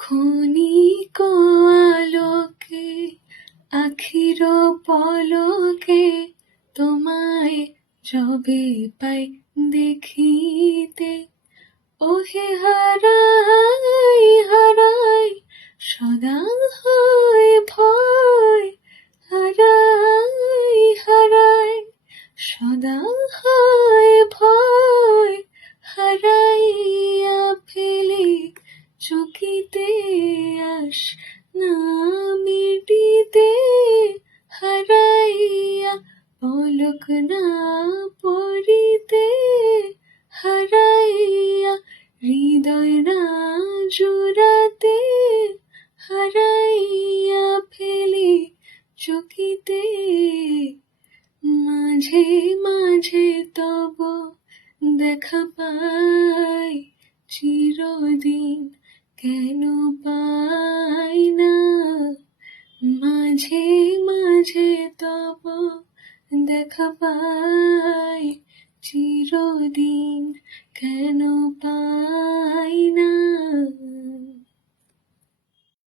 ক্ষণিক আলোকে আখির পলকে তোমায় যবে পাই দেখিতে, ওহে হারাই হারাই সদা হয় ভয়, হারাই হারাই সদা হয় ভয়, হারাইয়া ফেলি চকিতে আস না মিটিতে, হারাইয়া পলক না পড়িতে, হারাইয়া হৃদয় না জুড়াতে, হারাইয়া ফেলি চকিতে। মাঝে মাঝে তব দেখা পাই, চিরদিন কেন পাই না। মাঝে মাঝে তব দেখা পাই, চিরদিন কেন পাই